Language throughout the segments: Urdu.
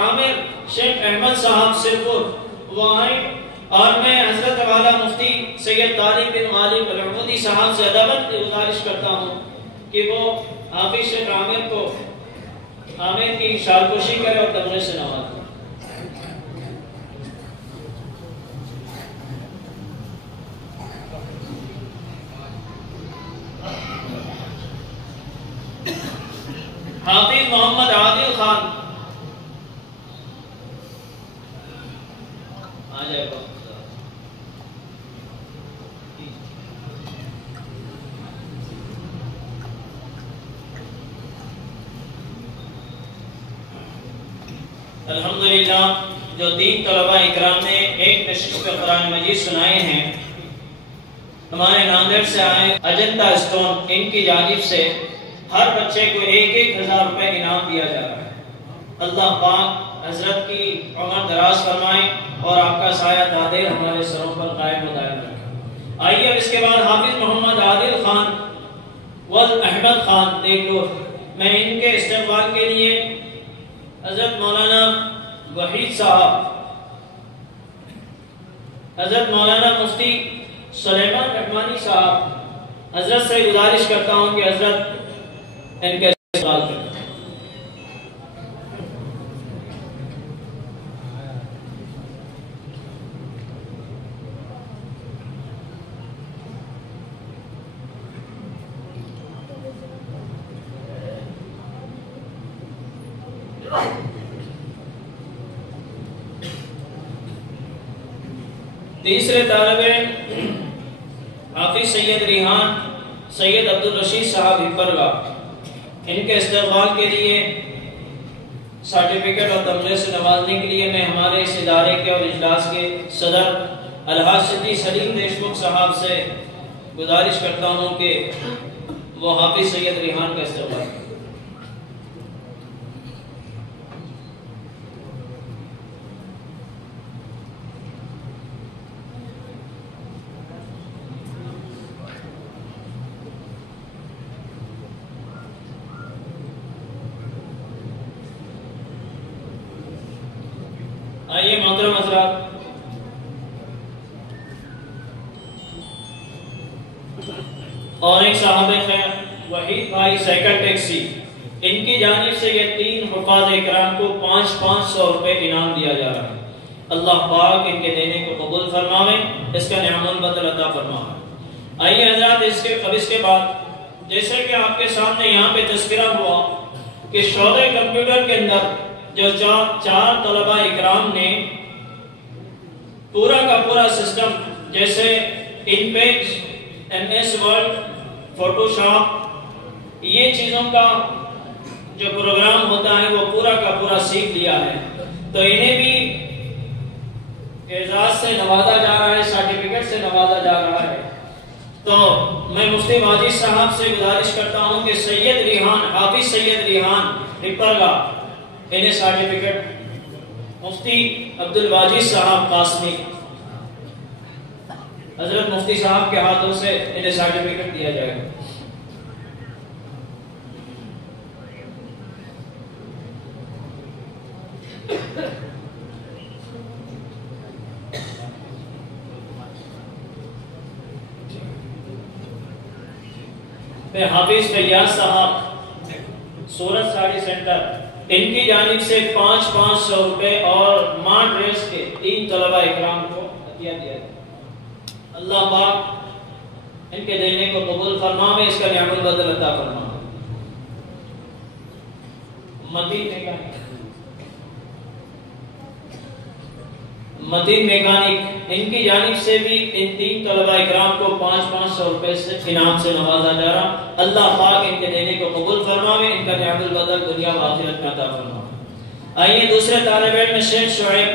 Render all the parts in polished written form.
عامر شیخ احمد صاحب سرپور وہ آئیں اور میں حضرت والا مفتی سید طارق بن غالب العمودی صاحب سے ادب گزارش کرتا ہوں کہ وہ حافظ شیخ عامر کو عامر کی شالکوشی کرے اور تمغے سے نوازے۔ حافظ محمد عادل خان آ جائے گا۔ الحمدللہ جو 3 طلبہ اکرام نے ایک نشست قرآن مجید سنائے ہیں، ہمارے ناندیڑ سے آئے اجنتا اسٹون، ان کی جانب سے ہر بچے کو 1,000 روپے انعام دیا جا رہا ہے۔ اللہ پاک حضرت کی عمر دراز فرمائے اور آپ کا سایہ دادیر ہمارے سروں پر قائم و دائم رکھے۔ آئیے اب اس کے بعد حافظ محمد عادل خان وز احمد خان دیکھ لو، میں ان کے استقبال کے لیے حضرت مولانا وحید صاحب، حضرت مولانا مفتی سلیمان رحمانی صاحب حضرت سے گزارش کرتا ہوں کہ حضرت ان کے استقبال کریں۔ تیسرے طالب علم حافظ سید ریحان سید عبدالرشید صاحب ہپرگا، ان کے استقبال کے لیے سرٹیفکیٹ اور تمغے سے نوازنے کے لیے میں ہمارے اس ادارے کے اور اجلاس کے صدر الحاج صدی سلیم دیشمکھ صاحب سے گزارش کرتا ہوں کہ وہ حافظ سید ریحان کا استقبال کریں۔ آئیے محترم حضرات، اور ایک صاحب خیر وحید بھائی سائیکل ٹیکسی، ان کی جانب سے یہ 3 حفاظ اکرام کو 500 روپے انعام دیا جا رہا ہے۔ اللہ پاک ان کے دینے کو قبول فرماوے، اس کا نعم البدل عطا فرماوے۔ آئیے حضرات، اس کے بعد جیسے کہ آپ کے سامنے یہاں پہ تذکرہ ہوا کہ شعبہ کمپیوٹر کے اندر جو 4 طلبہ اکرام نے پورا کا پورا سسٹم جیسے InPage, M S Word, Photoshop, یہ چیزوں کا جو پروگرام ہوتا ہے وہ پورا کا پورا سیکھ لیا ہے، تو انہیں بھی اعزاز سے نوازا جا رہا ہے، سرٹیفکیٹ سے نوازا جا رہا ہے۔ تو میں مفتی واجد صاحب سے گزارش کرتا ہوں کہ سید ریحان، حافظ سید ریحان ہپرگا، انہیں سرٹیفکیٹ مفتی عبدالواجد صاحب قاسمی، حضرت مفتی صاحب کے ہاتھوں سے انہیں سرٹیفکیٹ دیا جائے گا۔ میں حافظ فیاض صاحب سورت ساڑی سینٹر، ان کی جانب سے 500 روپے اور ماں ڈریس کے 3 طلبہ اکرام کو عطیہ دیا گیا۔ اللہ پاک ان کے دینے کو قبول فرماوے، اس کا نعم البدل عطا فرماوے۔ متین میکانک، ان کی جانب سے بھی ان 3 طلبہ اکرام کو 500 روپے سے انعام سے نوازا جا رہا۔ اللہ پاک ان کے دینے کو قبول فرماوے، ان کا نعم البدل دنیا و آخرت میں عطا فرماوے۔ آئیے دوسرے طالب علم شیخ شعیب،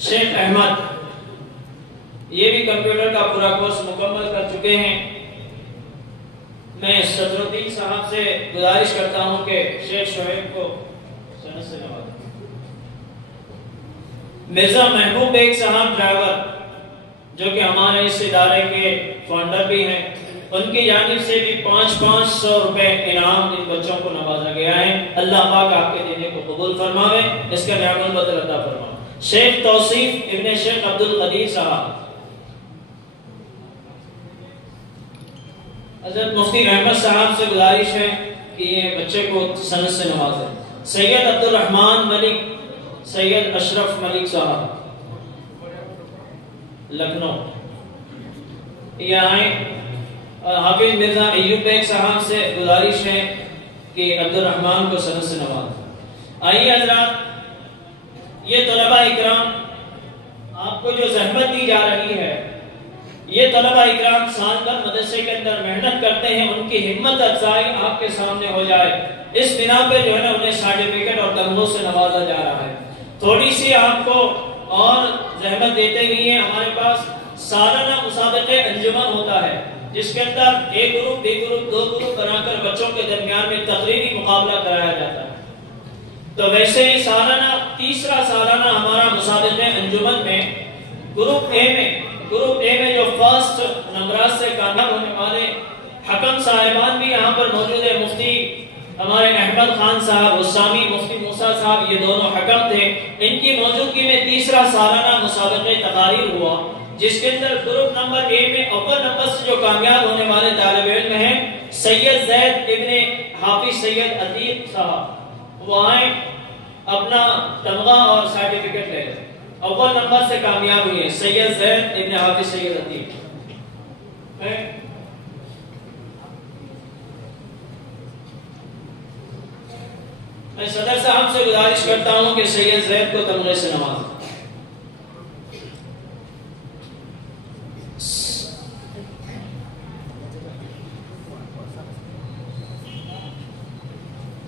شیخ احمد، یہ بھی کمپیوٹر کا پورا کورس مکمل کر چکے ہیں۔ میں صدر الدین صاحب سے گزارش کرتا ہوں کہ شیخ شعیب کو سند سے نوازیں۔ مرزا محبوب بیگ صاحب ڈرائیور، جو کہ ہمارے اس ادارے کے فاؤنڈر بھی ہیں، ان کی جانب سے بھی 500 روپے انعام ان بچوں کو نوازا گیا ہے۔ اللہ پاک آپ کے دینے کو قبول فرماوے، اس کا نعم البدل عطا فرماوے۔ شیخ توصیف ابن شیخ عبد القدیر صاحب، حضرت مفتی رحمت صاحب سے گزارش ہے کہ یہ بچے کو سند سے نوازیں۔ سید عبد الرحمن ملک، سید اشرف ملک صاحب لکھنؤ، یہ آئیں۔ حافظ مرزا ایوب بیگ صاحب سے گزارش ہے کہ عبد الرحمن کو سند سے نوازیں۔ آئیے حضرات، یہ طلبہ اکرام آپ کو جو زحمت دی جا رہی ہے، یہ طلبہ اکرام سال بھر مدرسے کے اندر محنت کرتے ہیں، ان کی ہمت افزائی آپ کے سامنے ہو جائے، اس بنا پہ جو ہے نا انہیں سرٹیفکیٹ اور تمغوں سے نوازا جا رہا ہے۔ تھوڑی سی آپ کو اور زحمت دیتے گئی ہیں۔ ہمارے پاس سالانہ مسابقے انجمن ہوتا ہے، جس کے اندر ایک گروپ بی گروپ دو گروپ بنا کر بچوں کے درمیان میں تقریری مقابلہ کرایا جاتا ہے۔ تو ویسے ہی سالانہ تیسرا سالانہ ہمارا مسابقے انجمن میں گروپ اے میں جو فرسٹ نمبرات سے کامیاب ہونے والے حکم صاحبان بھی یہاں پر موجود ہے۔ مفتی ہمارے احمد خان صاحب، اسامی مفتی موسیٰ صاحب، یہ دونوں حکم تھے۔ ان کی موجودگی میں تیسرا سالانہ مسابقے تقاریر ہوا، جس کے اندر گروپ نمبر اے میں اول نمبر سے جو کامیاب ہونے والے طالب علم ہیں سید زید ابن حافظ سید عتیق صاحب، وہ آئیں اپنا تمغہ اور سرٹیفکیٹ لے لیں۔ اول نمبر سے کامیاب ہوئی ہے سید زید ابن حافظ سید عتیق۔ میں صدر صاحب سے گزارش کرتا ہوں کہ سید زید کو تمغے سے نوازیں۔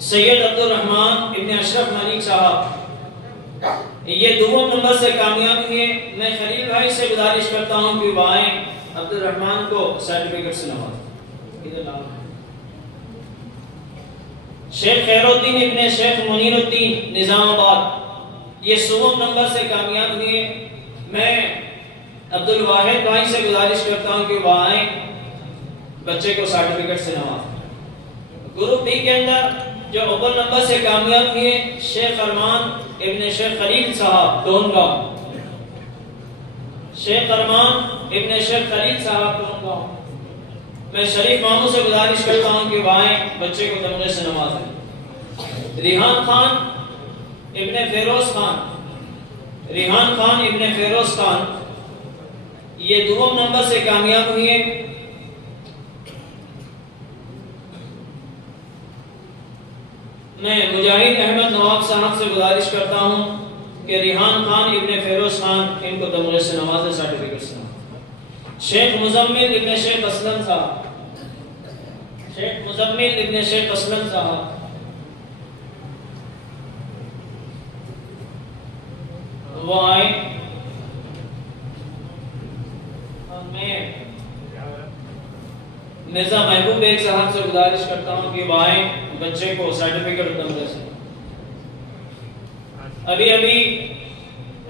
سید عبد الرحمن ابن اشرف ملک صاحب، یہ دوم نمبر سے کامیاب ہوئے۔ میں خلیل بھائی سے گزارش کرتا ہوں کہ وہ آئیں، عبد الرحمن کو سرٹیفکیٹ سے نوازیں۔ شیخ خیر الدین ابن شیخ منیر الدین نظام آباد، یہ سوم نمبر سے کامیاب ہوئے۔ میں عبد الواحد بھائی سے گزارش کرتا ہوں کہ وہ آئیں، بچے کو سرٹیفکیٹ سے نوازیں۔ گروپ بی کے اندر جو اول نمبر سے کامیاب ہوئے شیخ ارمان ابن شیخ خلیل صاحب ڈون گاؤں، شیخ ارمان ابن شیخ خلیل صاحب ڈون گاؤں۔ میں شریف ماموں سے گزارش کرتا ہوں کہ وہ آئیں، بچے کو تمغے سے نوازیں۔ ریحان خان ابن فیروز خان، یہ دوم نمبر سے کامیاب ہوئے۔ میں مجاہد احمد نواب صاحب سے گزارش کرتا ہوں کہ ریحان خان ابن فیروز خان ان کو تمغے سے نوازے، سرٹیفکیٹ سے نوازے۔ شیخ مزمل ابن شیخ اسلم صاحب، وہ آئے۔ میں مرزا محبوب بیگ صاحب سے گزارش کرتا ہوں کہ وہ آئیں، بچے کو سرٹیفکیٹ تمغے سے۔ ابھی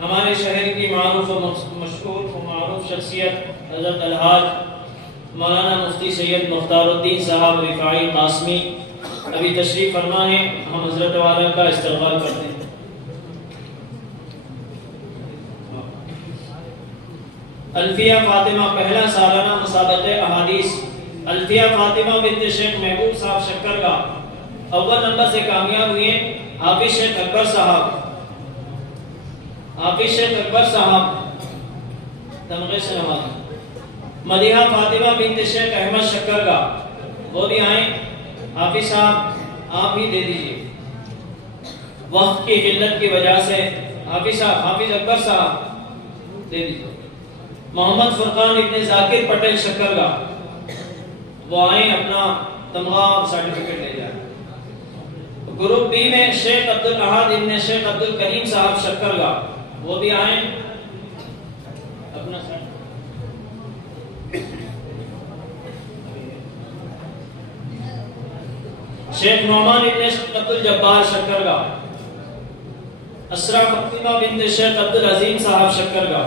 ہمارے شہر کی معروف و مشہور و معروف شخصیت حضرت الحاج مولانا مفتی سید مختار الدین صاحب رفاعی قاسمی ابھی تشریف فرما ہے، ہم حضرت والا کا استقبال کرتے ہیں۔ الفیہ فاطمہ، پہلا سالانہ مسابقہ احادیث، الفیہ فاطمہ بنت شیخ محبوب صاحب شکرگاہ، اول نمبر سے کامیاب ہوئے حافظ شیخ اکبر صاحب تمغے سے نوازے۔ مدیحہ فاطمہ بنت شیخ احمد شکرگاہ، وہ بھی آئیں، حافظ صاحب آپ ہی دے دیجئے، وقت کی قلت کی وجہ سے حافظ اکبر صاحب دے دیجئے۔ محمد فرقان ابن ذاکر پٹیل شکرگاہ، وہ آئیں، اپنا تمغہ اور سرٹیفکیٹ لے جائیں۔ گروپ بی میں شیخ عبد الاحد ابن شیخ عبد الکریم صاحب شکرگاہ، وہ بھی آئیں، اپنا شیخ نعمان ابن شیخ عبد الجبار شکرگاہ، اسرا فاطمہ بنت شیخ عبد العظیم صاحب شکرگاہ،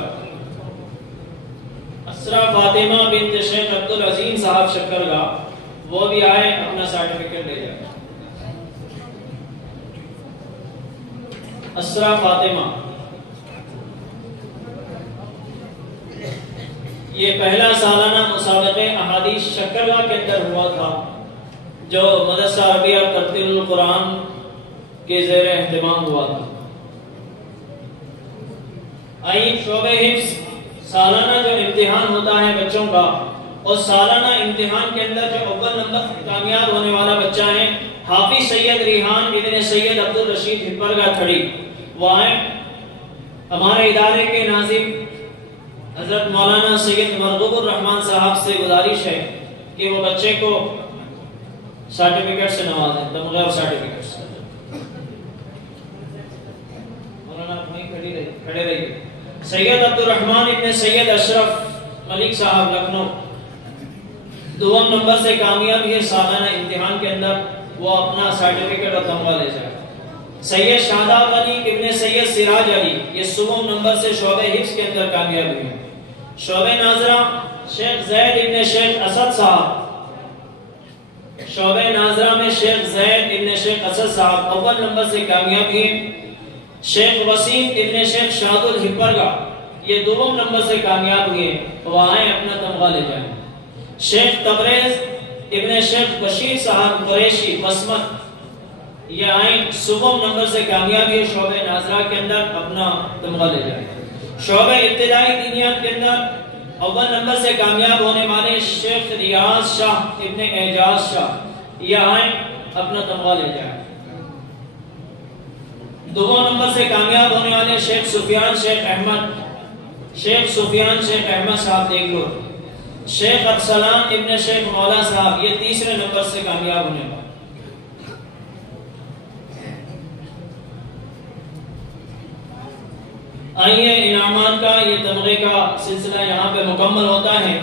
اسرا فاطمہ بنت شیخ عبدالعظیم صاحب شکرگاہ، وہ بھی آئے اپنا سرٹیفکیٹ لے جائیں۔ اسرا فاطمہ، یہ پہلا سالانہ مسابقہ احادیث شکرگاہ کے اندر ہوا تھا جو مدرسہ عربیہ ترتیل القرآن کے زیر اہتمام ہوا تھا۔ آئین شعبہ حفظ سالانہ جو امتحان ہوتا ہے بچوں کا، اور سالانہ امتحان کے اندر جو اول نمبر کامیاب ہونے والا بچہ ہے حافظ سید ریحان ابن سید عبدالرشید ہپرگاہ تھڑی، وہ آئے۔ ہمارے ادارے کے ناظم حضرت مولانا سید مرغوب الرحمان صاحب سے گزارش ہے کہ وہ بچے کو سرٹیفکیٹ سے نوازیں، تمغے اور سرٹیفکیٹ سے۔ مولانا کھڑے رہیے۔ سید عبدالرحمان ابن سید اشرف ملک صاحب لکھنؤ، دوم نمبر سے کامیاب ہے سالانہ امتحان کے اندر، وہ اپنا سرٹیفکیٹ اور تمغہ لے جائے۔ سید شاداب علی ابن سید سراج علی، یہ سوم نمبر سے شعبہ حفظ کے اندر کامیاب ہوئے۔ شعبہ ناظرہ شیخ زید ابن شیخ اسد صاحب، شعبہ ناظرہ میں شیخ زید ابن شیخ اسد صاحب اول نمبر سے کامیاب ہوئے۔ شیخ وسیم ابن شیخ شاد الہپرگاہ، یہ دوم نمبر سے کامیاب ہوئے، وہ آئیں اپنا تمغہ لے جائیں۔ شیخ تبریز ابن شیخ بشیر صاحب قریشی بسمت، یہ آئیں سوم نمبر سے کامیاب ہوئے شعبہ ناظرہ کے اندر، اپنا تمغہ لے جائیں۔ شعبہ ابتدائی دینیات کے اندر اول نمبر سے کامیاب ہونے والے شیخ ریاض شاہ ابن اعجاز شاہ، یہ آئیں اپنا تمغہ لے جائیں۔ دوم نمبر سے کامیاب ہونے والے شیخ سفیان شیخ احمد صاحب دیکھ لو۔ شیخ ارسلان ابن شیخ مولا صاحب، یہ تیسرے نمبر سے کامیاب ہونے والے۔ آئیے انعامات کا یہ تمغے کا سلسلہ یہاں پہ مکمل ہوتا ہے۔